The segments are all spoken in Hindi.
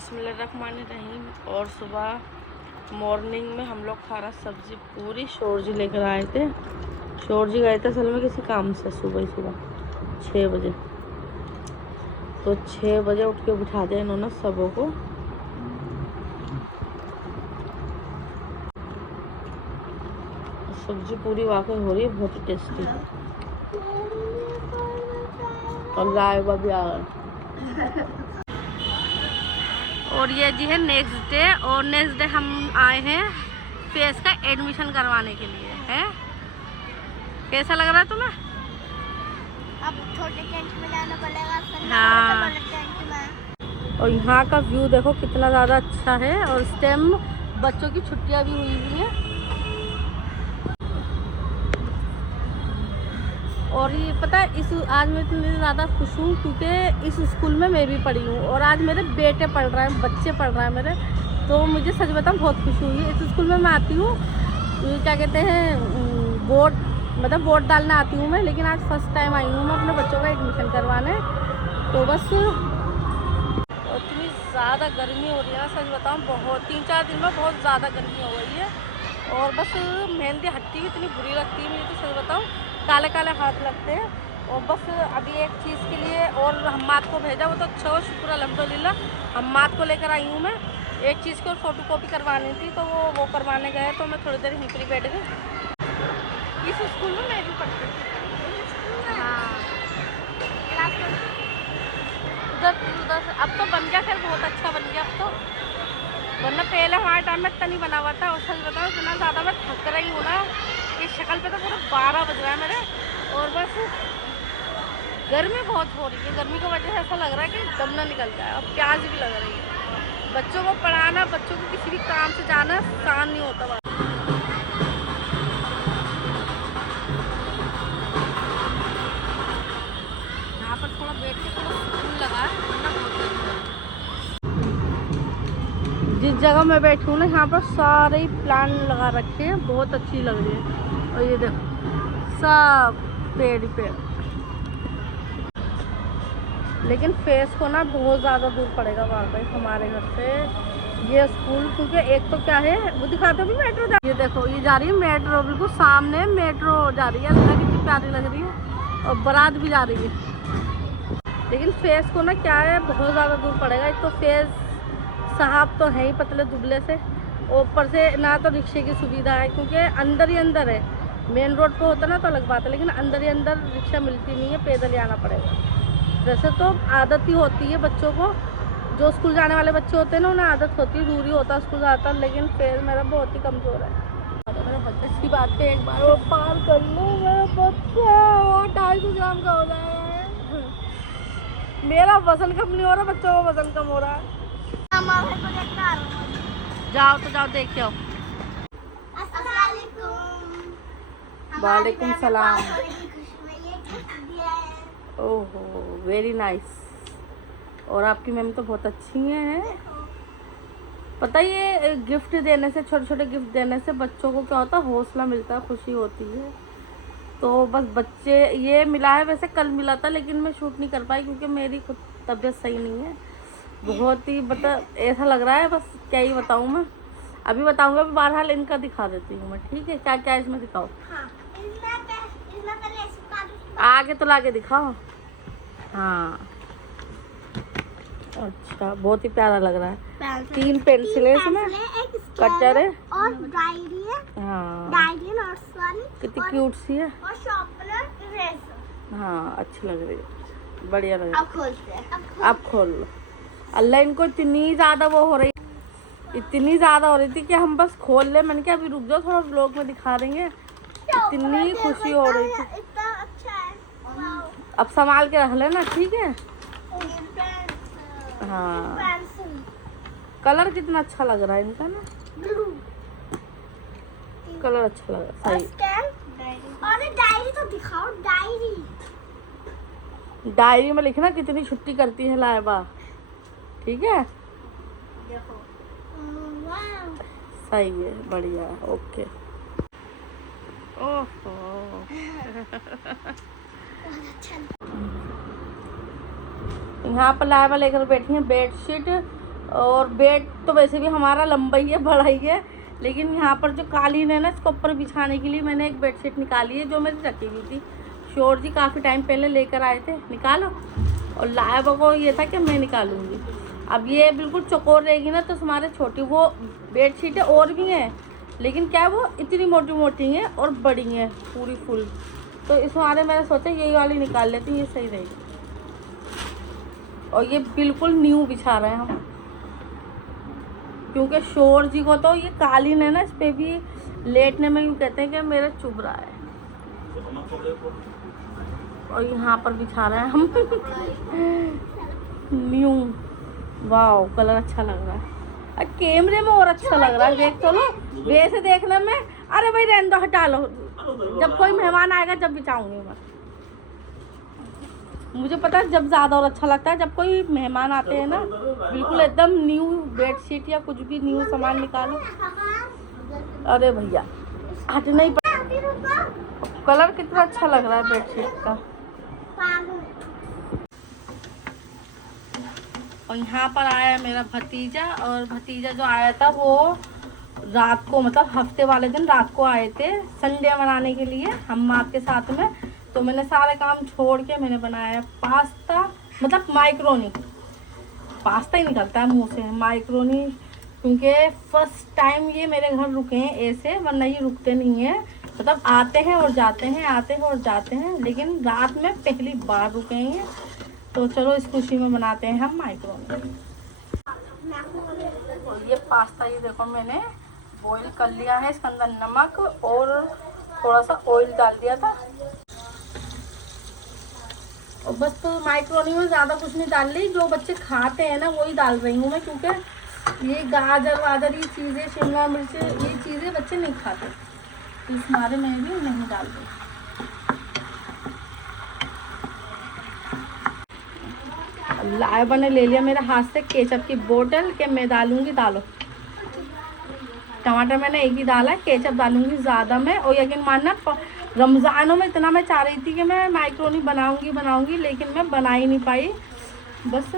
बिस्मिल्लाहिर्रहमानिर्रहीम। और सुबह मॉर्निंग में हम लोग खा रहा सब्जी पूरी। शोर जी लेकर आए थे। शोर जी गए थे असल में किसी काम से सुबह 6 बजे। तो 6 बजे उठ के बिठा दिया इन्होंने सबों को। सब्जी पूरी वाकई हो रही है बहुत ही टेस्टी। और लाइवा भी आ गए। और ये जी है नेक्स्ट डे। और नेक्स्ट डे हम आए हैं फेस का एडमिशन करवाने के लिए। है कैसा लग रहा है तुम्हें? अब छोटे टेंट में जाना पड़ेगा। हाँ। बड़े टेंट में। और यहाँ का व्यू देखो कितना ज़्यादा अच्छा है। और इस टाइम बच्चों की छुट्टियाँ भी हुई हुई हैं। और ये पता है आज मैं इतनी ज़्यादा खुश हूँ क्योंकि इस स्कूल में मैं भी पढ़ी हूँ और आज मेरे बेटे पढ़ रहे हैं, बच्चे पढ़ रहे हैं मेरे। तो मुझे सच बताऊँ बहुत खुशी हुई है। इस स्कूल में मैं आती हूँ, क्या कहते हैं, वोट डालने आती हूँ मैं। लेकिन आज फर्स्ट टाइम आई हूँ मैं अपने बच्चों का एडमिशन करवाने। तो बस इतनी ज़्यादा गर्मी हो रही है, सच बताऊँ बहुत 3-4 दिन में बहुत ज़्यादा गर्मी हो गई है। और बस मेहंदी हट्टी भी इतनी बुरी लगती है मुझे, तो सच बताऊँ काले काले हाथ लगते हैं। और बस अभी एक चीज़ के लिए और हम्माद को भेजा, वो तो अच्छा हो, शुक्र अल्हम्दुलिल्लाह। हम्माद को लेकर आई हूँ मैं। एक चीज़ की और फोटो कॉपी करवानी थी, तो वो करवाने गए। तो मैं थोड़ी देर यहीं पर बैठ गई। इस स्कूल में मैं भी पढ़ती थी। हाँ, उधर अब तो बन गया, खैर बहुत अच्छा बन गया अब तो। वरना पहले हमारे टाइम में इतना नहीं बना हुआ था। और सच बताओ इतना ज़्यादा मैं थक रही हूँ ना, इस शक्ल पे तो पूरा 12 बज रहा है मेरे। और बस गर्मी बहुत हो रही है। गर्मी की वजह से ऐसा लग रहा है कि दम ना निकल जाए। और प्यास भी लग रही है। बच्चों को पढ़ाना, बच्चों को किसी भी काम से जाना आसान नहीं होता। यहाँ पर थोड़ा बैठ के थोड़ा सुकून लगा है, वरना बहुत गर्मी है। जिस जगह मैं बैठी हूँ ना, यहाँ पर सारे ही प्लांट लगा रखे हैं, बहुत अच्छी लग रही है। और ये देखो सब पेड़। लेकिन फेस को ना बहुत ज़्यादा दूर पड़ेगा वाकई हमारे घर से ये स्कूल। क्योंकि एक तो क्या है, वो दिखाते भी मेट्रो जा रही है। देखो ये जा रही है मेट्रो, बिल्कुल सामने मेट्रो जा रही है। अल्लाह कितनी प्यारी लग रही है। और बारात भी जा रही है। लेकिन फेस को ना क्या है, बहुत ज़्यादा दूर पड़ेगा। एक तो फेस साहब तो है ही पतले दुबले से, ऊपर से ना तो रिक्शे की सुविधा है क्योंकि अंदर ही अंदर है। मेन रोड पे होता ना तो अलग बात है, लेकिन अंदर ही अंदर रिक्शा मिलती नहीं है, पैदल ही आना पड़ेगा। वैसे तो आदत ही होती है बच्चों को, जो स्कूल जाने वाले बच्चे होते हैं ना उन्हें आदत होती है, दूर ही होता है स्कूल ज़्यादातर। लेकिन फिर मेरा बहुत ही कमज़ोर है। अच्छी बात है, एक बार वो पार कर लूँ। मेरा बच्चा 250 ग्राम का हो जाए। मेरा वजन कम नहीं हो रहा, बच्चों का वजन कम हो रहा है। जाओ तो जाओ, देख आओ। वालेकुम सलाम। ओहो वेरी नाइस। और आपकी मैम तो बहुत अच्छी हैं। पता है ये गिफ्ट देने से, छोटे छोटे गिफ्ट देने से बच्चों को क्या होता है, हौसला मिलता है, खुशी होती है। तो बस बच्चे ये मिला है। वैसे कल मिला था लेकिन मैं शूट नहीं कर पाई क्योंकि मेरी खुद तबीयत सही नहीं है। बहुत ही ऐसा लग रहा है, बस क्या ही बताऊँ मैं। अभी बताऊँगा, बहरहाल इनका दिखा देती हूँ मैं, ठीक है? क्या क्या इसमें दिखाओ। हाँ, आगे तो लाके दिखाओ। हाँ अच्छा, बहुत ही प्यारा लग रहा है। 3 पेंसिल है इसमें, कटर है और डायरी है। हाँ डायरी नोट्स वाली कितनी क्यूट सी है। और शार्पनर, इरेजर। हाँ अच्छी लग रही है, बढ़िया लग रही है। अब खोलते हैं। अब खोल लो। अल्लाह इनको इतनी ज़्यादा वो हो रही, इतनी ज़्यादा हो रही थी कि हम बस खोल ले। मैंने कहा अभी रुक जाओ, थोड़ा व्लॉग में दिखा देंगे। इतनी खुशी हो रही थी। इतना अच्छा है। अब संभाल के रख लेना, ठीक है? हाँ कलर कितना अच्छा लग रहा है इनका ना, ब्लू कलर अच्छा लग रहा है सही। और डायरी तो दिखाओ। डायरी में लिखना कितनी छुट्टी करती है लाइबा, ठीक है? देखो सही है, बढ़िया है, ओके। ओहो यहाँ पर लाइबा लेकर बैठी है बेडशीट। और बेड तो वैसे भी हमारा लंबा ही है, बड़ा ही है, लेकिन यहाँ पर जो कालीन है ना, इसको ऊपर बिछाने के लिए मैंने एक बेडशीट निकाली है जो मेरी रखी हुई थी। शोर जी काफ़ी टाइम पहले लेकर आए थे, निकालो, और लाइबा को ये था कि मैं निकालूंगी। अब ये बिल्कुल चौकोर रहेगी ना तो तुम्हारे छोटी वो बेडशीटें और भी हैं, लेकिन क्या है वो इतनी मोटी मोटी हैं और बड़ी हैं पूरी फुल, तो इस बारे मैंने सोचा यही वाली निकाल लेती हूँ, ये सही रहेगी। और ये बिल्कुल न्यू बिछा रहे हैं हम, क्योंकि शोर जी को तो ये कालीन है ना, इस पर भी लेटने में यूँ कहते हैं कि मेरा चुभ रहा है। और यहाँ पर बिछा रहे हैं हम न्यू। वाह, कलर अच्छा लग रहा है, कैमरे में और अच्छा लग रहा है, देख तो लो, वैसे देखने में। अरे भाई रहने दो, हटा लो, जब कोई मेहमान आएगा जब बिछाऊंगी मैं। मुझे पता है जब ज़्यादा और अच्छा लगता है जब कोई मेहमान आते हैं ना, बिल्कुल एकदम न्यू बेडशीट या कुछ भी न्यू सामान निकालो। अरे भैया हट नहीं पड़ा, कलर कितना अच्छा लग रहा है बेडशीट का। और यहाँ पर आया मेरा भतीजा, और भतीजा जो आया था वो रात को, मतलब हफ्ते वाले दिन रात को आए थे संडे मनाने के लिए हम आपके साथ में। तो मैंने सारे काम छोड़ के मैंने बनाया पास्ता, मतलब माइक्रोनी, पास्ता ही निकलता है मुंह से, माइक्रोनी, क्योंकि फर्स्ट टाइम ये मेरे घर रुके हैं ऐसे, वरना ये रुकते नहीं हैं, मतलब आते हैं और जाते हैं, आते हैं और जाते हैं, लेकिन रात में पहली बार रुके हैं। तो चलो इस खुशी में बनाते हैं हम माइक्रोनी। और ये पास्ता, ये देखो मैंने बॉईल कर लिया है, इसके अंदर नमक और थोड़ा सा ऑयल डाल दिया था, और बस। तो माइक्रोनी में ज़्यादा कुछ नहीं डाल रही, जो बच्चे खाते हैं ना वही डाल रही हूँ मैं, क्योंकि ये गाजर वाजर ये चीज़ें, शिमला मिर्च ये चीज़ें बच्चे नहीं खाते, तो इस बारे में भी नहीं डाल रही। लाइबा ने ले लिया मेरे हाथ से केचप की बोतल कि मैं डालूंगी, डालो। टमाटर मैंने एक ही डाला है, केचप डालूंगी ज़्यादा मैं। और यकीन मानना रमज़ानों में इतना मैं चाह रही थी कि मैं माइक्रोनी बनाऊंगी, लेकिन मैं बना ही नहीं पाई। बस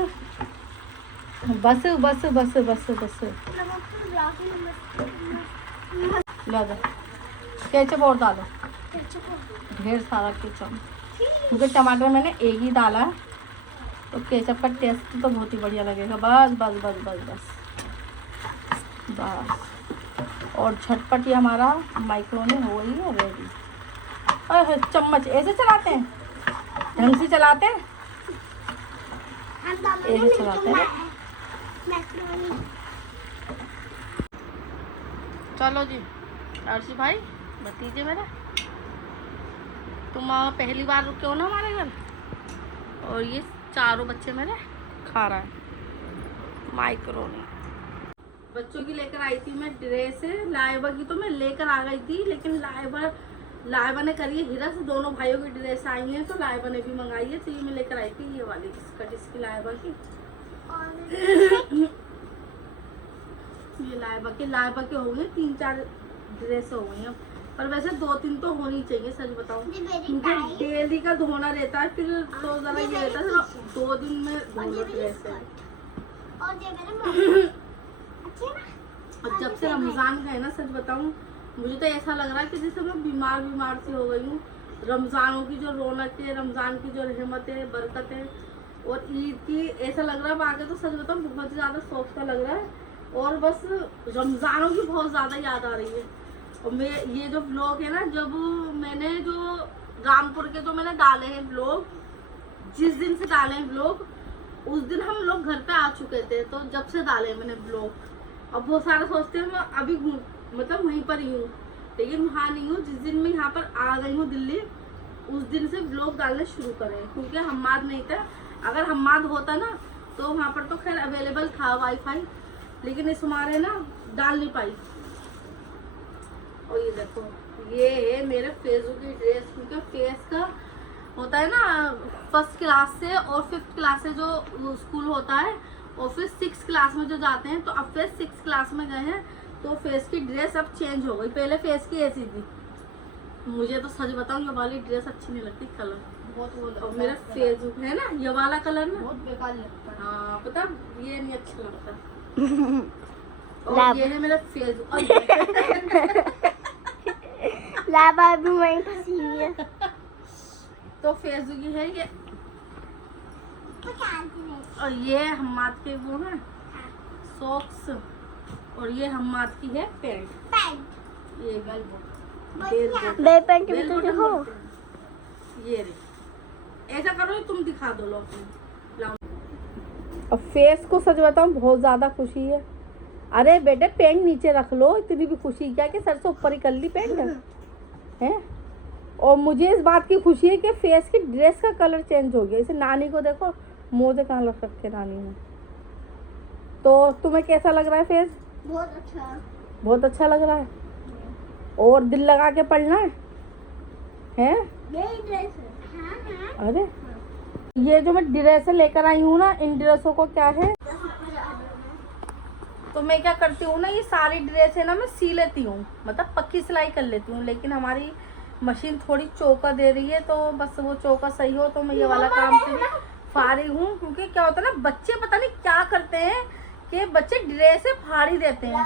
बस बस बस बस बस लो केचप और डालो, ढेर सारा केचप, क्योंकि टमाटर मैंने एक ही डाला है, तो केचप का टेस्ट तो बहुत ही बढ़िया लगेगा। बस बस बस बस बस बस, और झटपट ही हमारा माइक्रोनी हो गई है रेडी। अरे चम्मच ऐसे चलाते हैं, ढंग से चलाते हैं, ऐसे चलाते हैं। चलो जी अर्शी भाई, भतीजे मेरा, तुम पहली बार रुके हो ना हमारे घर, और ये चारों बच्चे मेरे खा रहा है माइक्रोनी। बच्चों की लेकर आई थी मैं ड्रेस, लाइबा की तो मैं लेकर आ गई थी, लेकिन लाइबा ने करी है हिरस, दोनों भाइयों की ड्रेस आई हैं, तो लाइबा ने भी मंगाई है, तो ये मैं लेकर आई थी, ये वाली स्कर्ट इसकी लाइबा की। ये लाइबा के हो गए 3-4 ड्रेस हो गई हैं, पर वैसे 2-3 तो होनी चाहिए, सच बताऊं, क्योंकि डेली का धोना रहता है, फिर तो ज़रा ये रहता है 2 दिन में धो लो ड्रेस है। और जब से रमज़ान गए ना, सच बताऊं, मुझे तो ऐसा लग रहा है कि जैसे मैं बीमार सी हो गई हूँ। रमज़ानों की जो रौनक है, रमज़ान की जो रहमत है, बरकत है, और ईद की, ऐसा लग रहा है आगे तो सच बताऊं बहुत ज़्यादा शौक सा लग रहा है, और बस रमज़ानों की बहुत ज़्यादा याद आ रही है। और मैं ये जो ब्लॉग है ना, जब मैंने जो रामपुर के जो मैंने डाले हैं ब्लॉग, जिस दिन से डाले हैं ब्लॉग, उस दिन हम लोग घर पे आ चुके थे, तो जब से डाले मैंने ब्लॉग। अब बहुत सारे सोचते हैं मैं अभी मतलब वहीं पर ही हूँ, लेकिन वहाँ नहीं हूँ। जिस दिन मैं यहाँ पर आ गई हूँ दिल्ली, उस दिन से ब्लॉग डालने शुरू करे, क्योंकि हम्माद नहीं था। अगर हम्माद होता ना तो वहाँ पर तो खैर अवेलेबल था वाईफाई, लेकिन इस हमारे ना डाल नहीं पाई। और ये देखो, ये है मेरे फेसबुक की ड्रेस, क्योंकि फेस का होता है ना 1st क्लास से और 5th क्लास से जो स्कूल होता है, और फिर 6th क्लास में जो जाते हैं, तो अब फिर 6th क्लास में गए हैं, तो फेस की ड्रेस अब चेंज हो गई। पहले फेस की ऐसी थी। मुझे तो सच बताऊं ये वाली ड्रेस अच्छी नहीं लगती, कलर बहुत वो लगता है। मेरा फेसबुक है ना ये वाला कलर ना बहुत बेकार लगता है। हाँ पता, ये नहीं अच्छा लगता। और ये है मेरा फेस। लाबा भी वहीं फंसी हुई है। तो फेसबुक की है ये, और ये हम्माद के वो है सॉक्स, और ये हम्माद की है पैंट। ये बे पैंट भी तो देखो। ये रे, ऐसा करो तुम दिखा दो लो अपनी। और फेस को सच बताऊं बहुत ज्यादा खुशी है। अरे बेटे पैंट नीचे रख लो, इतनी भी खुशी क्या कि सर से ऊपर ही कर ली पैंट है। और मुझे इस बात की खुशी है कि फेस की ड्रेस का कलर चेंज हो गया। इसे नानी को देखो मोजे कहाँ लग रखे नानी ने। तो तुम्हें कैसा लग रहा है फेस? बहुत अच्छा। बहुत अच्छा लग रहा है। और दिल लगा के पढ़ना है? यही ड्रेस है। हाँ। अरे ये जो मैं ड्रेस लेकर आई हूँ ना, इन ड्रेसों को क्या है, तो मैं क्या करती हूँ ना, ये सारी ड्रेस है ना मैं सी लेती हूँ, मतलब पक्की सिलाई कर लेती हूँ। लेकिन हमारी मशीन थोड़ी चौका दे रही है, तो बस वो चौका सही हो तो मैं ये वाला काम से भी फारी हूँ। क्योंकि क्या होता है ना, बच्चे पता नहीं क्या करते हैं कि बच्चे ड्रेस फाड़ ही देते हैं,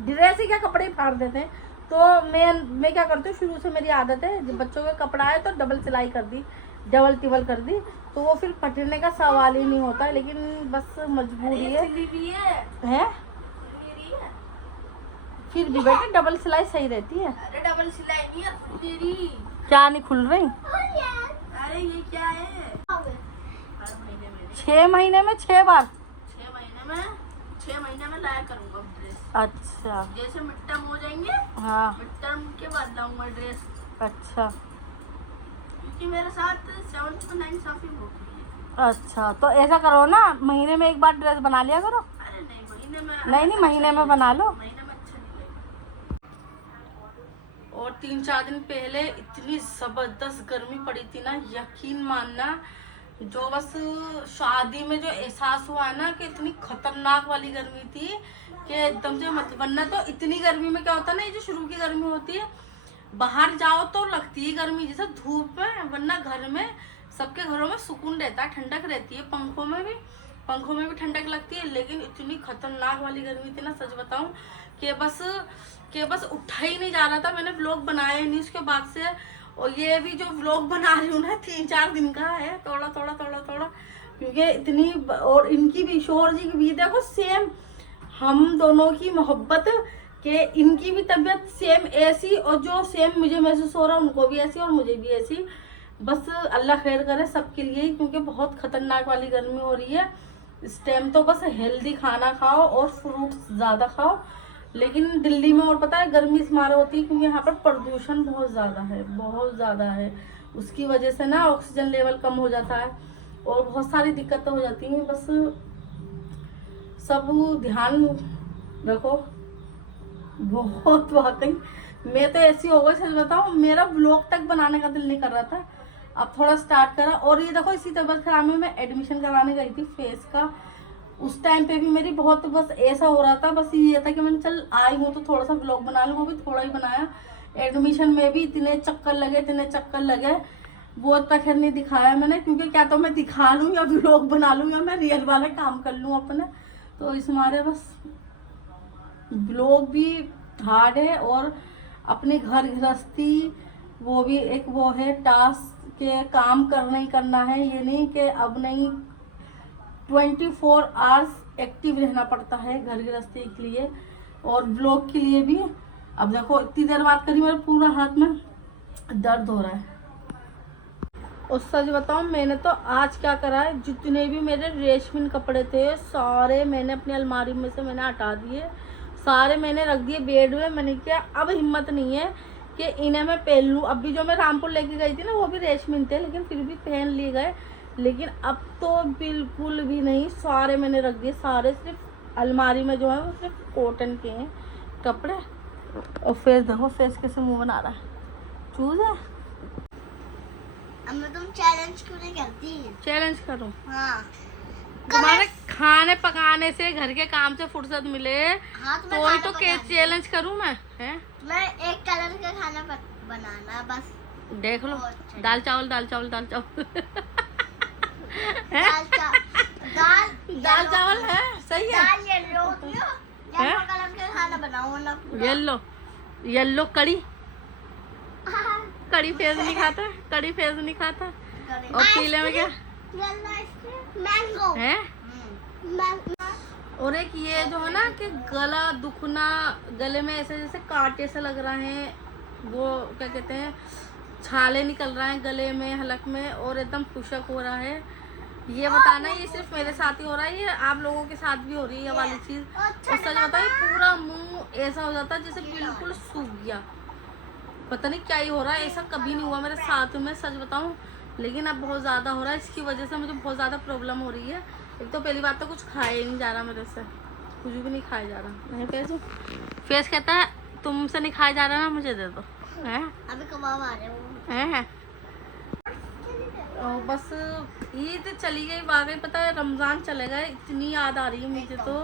ड्रेस ही क्या कपड़े ही फाड़ देते हैं। तो मैं क्या करती हूँ, शुरू से मेरी आदत है, जब बच्चों का कपड़ा है तो डबल सिलाई कर दी, डबल टिबल कर दी, तो वो फिर फटने का सवाल ही नहीं होता। लेकिन बस मजबूरी है। फिर भी बेटे डबल सिलाई सही रहती है। अरे डबल सिलाई नहीं है तेरी। क्या नहीं खुल रही? अरे ये क्या है? 6 महीने में 6 बार? 6 महीने में लाया करूंगा ड्रेस। अच्छा। जैसे मिड टर्म हो जाएंगे, हाँ। मिड टर्म के बाद लाऊंगा ड्रेस। अच्छा क्योंकि मेरे साथ 7th में 9 साफी हो गई है। अच्छा, तो ऐसा करो ना, महीने में एक बार ड्रेस बना लिया करो। अरे नहीं महीने में। नहीं महीने में बना लो। महीने में अच्छा नहीं लगेगा। और 3-4 दिन पहले इतनी जबरदस्त गर्मी पड़ी थी ना, यकीन मानना, जो बस शादी में जो एहसास हुआ है ना कि इतनी खतरनाक वाली गर्मी थी कि एकदम से मत। वरना तो इतनी गर्मी में क्या होता है ना, ये जो शुरू की गर्मी होती है, बाहर जाओ तो लगती है गर्मी जैसे धूप में, वरना घर में सबके घरों में सुकून रहता है, ठंडक रहती है, पंखों में भी ठंडक लगती है। लेकिन इतनी खतरनाक वाली गर्मी थी ना, सच बताऊं कि बस उठा ही नहीं जा रहा था। मैंने व्लॉग बनाया नहीं उसके बाद से, और ये भी जो व्लॉग बना रही हूँ ना 3-4 दिन का है, थोड़ा क्योंकि इतनी। और इनकी भी, शोहर जी की भी देखो सेम हम दोनों की मोहब्बत, कि इनकी भी तबीयत सेम ऐसी, और जो सेम मुझे महसूस हो रहा है उनको भी ऐसी और मुझे भी ऐसी। बस अल्लाह खैर करे सबके लिए, क्योंकि बहुत खतरनाक वाली गर्मी हो रही है इस टाइम। तो बस हेल्दी खाना खाओ और फ्रूट्स ज़्यादा खाओ। लेकिन दिल्ली में और पता है गर्मी इस मारे होती है क्योंकि यहाँ पर प्रदूषण बहुत ज़्यादा है। उसकी वजह से ना ऑक्सीजन लेवल कम हो जाता है और बहुत सारी दिक्कतें हो जाती हैं। बस सब ध्यान रखो। बहुत वाकई मैं तो ऐसी हो गई, सच बताऊं, मेरा ब्लॉग तक बनाने का दिल नहीं कर रहा था, अब थोड़ा स्टार्ट करा। और ये देखो इसी तबीयत खराब में मैं एडमिशन करवाने गई थी फेस का। उस टाइम पे भी मेरी बहुत बस ऐसा हो रहा था, बस ये था कि मैंने चल आई हूँ तो थोड़ा सा ब्लॉग बना लूँ, वो भी थोड़ा ही बनाया। एडमिशन में भी इतने चक्कर लगे, वो तक खैर नहीं दिखाया मैंने, क्योंकि क्या तो मैं दिखा लूँ या ब्लॉग बना लूँ या मैं रियल वाले काम कर लूँ अपने। तो इस मारे बस ब्लॉग भी हार्ड है, और अपनी घर गृहस्थी वो भी एक वो है टास्क के काम करना ही करना है। ये नहीं कि अब नहीं, 24 आवर्स एक्टिव रहना पड़ता है घर गृहस्थी के लिए और ब्लॉग के लिए भी। अब देखो इतनी देर बात करी, मेरे पूरा हाथ में दर्द हो रहा है। और सच बताऊं, मैंने तो आज क्या करा है, जितने भी मेरे रेशमी कपड़े थे सारे मैंने अपनी अलमारी में से मैंने हटा दिए, सारे मैंने रख दिए बेड में। मैंने क्या अब हिम्मत नहीं है कि इन्हें मैं पहन लूँ। अभी जो मैं रामपुर लेके गई थी ना, वो भी रेशमी थे, लेकिन फिर भी पहन लिए गए। लेकिन अब तो बिल्कुल भी नहीं, सारे मैंने रख दिए, सारे सिर्फ अलमारी में जो है वो सिर्फ कॉटन के हैं कपड़े। और फेस देखो, फेस कैसे मुंह बना रहा है, चूज है। अम्मा तुम चैलेंज क्यों नहीं करती? चैलेंज करूं? हाँ। तुम्हारे खाने पकाने से, घर के काम से फुर्सत मिले हाँ, तो ही तो चैलेंज करूं मैं, हैं? मैं एक कलर का खाना बनाना बस। देख लो, अच्छा। दाल चावल दाल दाल चावल है, सही है। दाल येलो होती है, येलो कलर के खाना बनाओ ना पूरा। येलो कड़ी फेज नहीं खाता, कड़ी फेज नहीं खाता। और पीले में क्या मैंगो है? और एक ये जो है ना कि गला दुखना, गले में ऐसे जैसे कांटे से लग रहे हैं, वो क्या कहते हैं, छाले निकल रहे हैं गले में, हलक में, और एकदम खुशक हो रहा है। ये बताना ये सिर्फ मेरे साथ ही हो रहा है, ये आप लोगों के साथ भी हो रही है ये वाली चीज। और सच बताइए पूरा मुंह ऐसा हो जाता है जैसे बिल्कुल सूख गया, पता नहीं क्या ही हो रहा है। ऐसा कभी नहीं हुआ मेरे साथ में, सच बताऊं, लेकिन अब बहुत ज़्यादा हो रहा है। इसकी वजह से मुझे बहुत ज़्यादा प्रॉब्लम हो रही है। एक तो पहली बात तो कुछ खाया ही नहीं जा रहा मेरे से, कुछ भी नहीं खाया जा रहा। नहीं फेस कहता है तुमसे नहीं खाया जा रहा ना, मुझे दे दो। है अभी कबाब आ रहे हैं। और बस ईद चली गई, वाकई पता है रमज़ान चलेगा, इतनी याद आ रही है मुझे तो।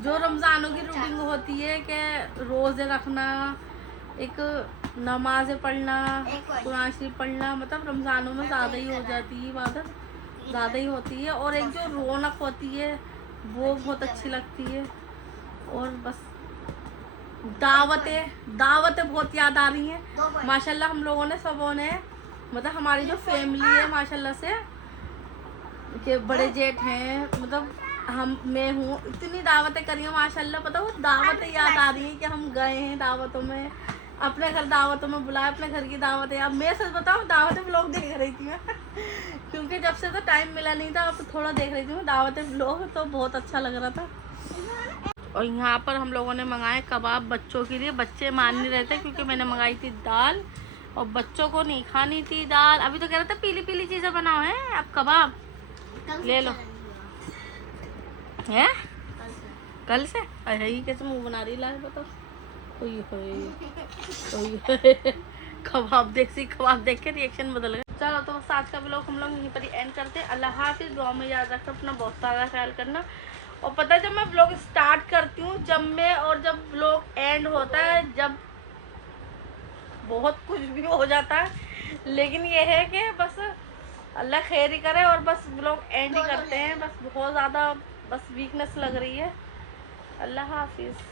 जो रमज़ानों की रूटीन होती है कि रोज़े रखना, एक नमाज़ें पढ़ना, कुरान शरीफ पढ़ना, मतलब रमज़ानों में ज़्यादा ही हो जाती है, इबादत ज़्यादा ही होती है। और एक जो रौनक होती है वो बहुत अच्छी लगती है। और बस दावतें बहुत याद आ रही हैं माशाल्लाह। हम लोगों ने सबों ने, मतलब हमारी जो फैमिली है माशाल्लाह से, के बड़े जेठ हैं, मतलब मैं हूँ, इतनी दावतें करी हैं माशाल्लाह। पता वो दावतें याद आ रही हैं कि हम गए हैं दावतों में, अपने घर दावतों में बुलाए, अपने घर की दावतें। अब मैं सच बताऊँ दावतें व्लॉग देख रही थी मैं क्योंकि जब से तो टाइम मिला नहीं था, अब थोड़ा देख रही थी मैं दावतें व्लॉग, तो बहुत अच्छा लग रहा था। और यहाँ पर हम लोगों ने मंगाए कबाब बच्चों के लिए। बच्चे मान नहीं रहे थे क्योंकि मैंने मंगाई थी दाल, और बच्चों को नहीं खानी थी दाल। अभी तो कह रहे थे पीली पीली चीज़ें बनाओ हैं, अब कबाब ले लो है। कल से अरे ये कैसे मुंह बना रही लाए बताओ। कबाब देख के रिएक्शन बदल गया। चलो तो बस आज का व्लॉग हम लोग यहीं पर ही एंड करते हैं। अल्लाह हाफिज़। दुआ में याद रखना, अपना बहुत सारा ख्याल करना। और पता है जब मैं व्लॉग स्टार्ट करती हूँ जब व्लॉग एंड होता है, जब बहुत कुछ भी हो जाता है, लेकिन ये है कि बस अल्लाह खैर ही करे। और बस व्लॉग एंड ही करते हैं, बस बहुत ज़्यादा बस वीकनेस लग रही है। अल्लाह हाफिज़।